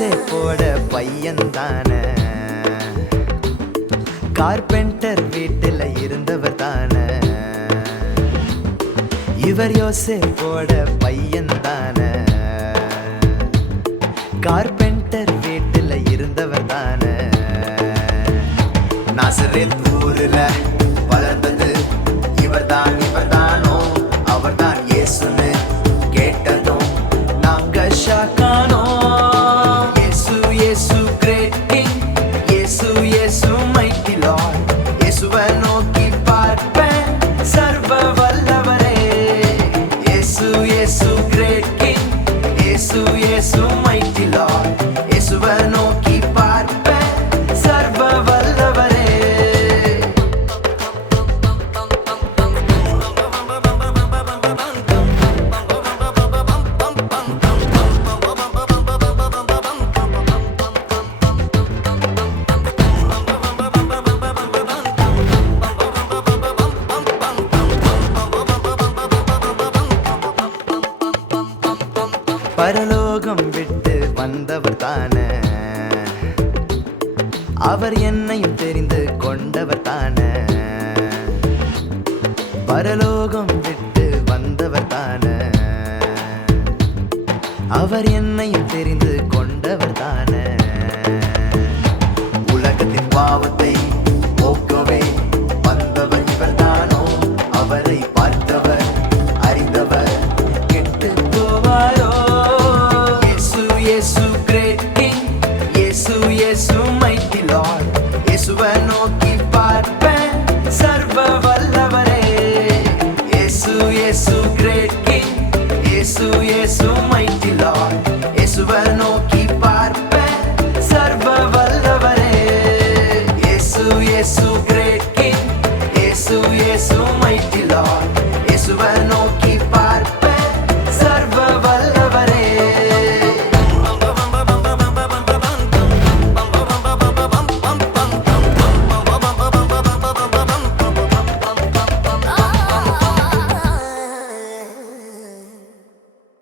யோசேப்போட பையன்தானே, carpenter வீட்டுல இருந்தவர் தானே. இவர் யோசேப்போட பையன்தானே, கார்பெண்டர் வீட்டுல இருந்தவர் தானே. நாசரேத் ஊருல வளர்ந்தது இவர்தான், இவர்தானோ அவர்தான் இயேசுன்னு கேட்டதும் நாங்க ஷாக்கானோ. இயேசு இயேசு கிரேட் கிங், இயேசு இயேசு மைட்டி லார்ட், இயேசுவை நோக்கி பார்ப்பேன் சர்வ வல்லவரே. இயேசு இயேசு கிரேட் கிங், இயேசு இயேசு மைட்டி லார்ட், இயேசுவை நோக்கி பார்ப்பேன் சர்வ வல்லவரே. பரலோகம் விட்டு வந்தவர் தானே, அவர் என்னையும் தெரிந்து கொண்டவர் தானே. பரலோகம் விட்டு வந்தவர் தானே, அவர் என்னையும் தெரிந்து கொண்டவர் தானே. உலகத்தின் பாவத்தை போக்கவே வந்தவர் இவர்தானோ, அவரை பார்த்தவர் அறிந்தவர் கெட்டு போவாரோ. இயேசு கிரேட் கிங், இயேசு இயேசு மைட்டி லார்ட், இயேசுவை நோக்கி பார்ப்பேன் சர்வ வல்லவரே. இயேசு இயேசு கிரேட் கிங், இயேசு இயேசு மைட்டி லார்ட், இயேசுவை நோக்கி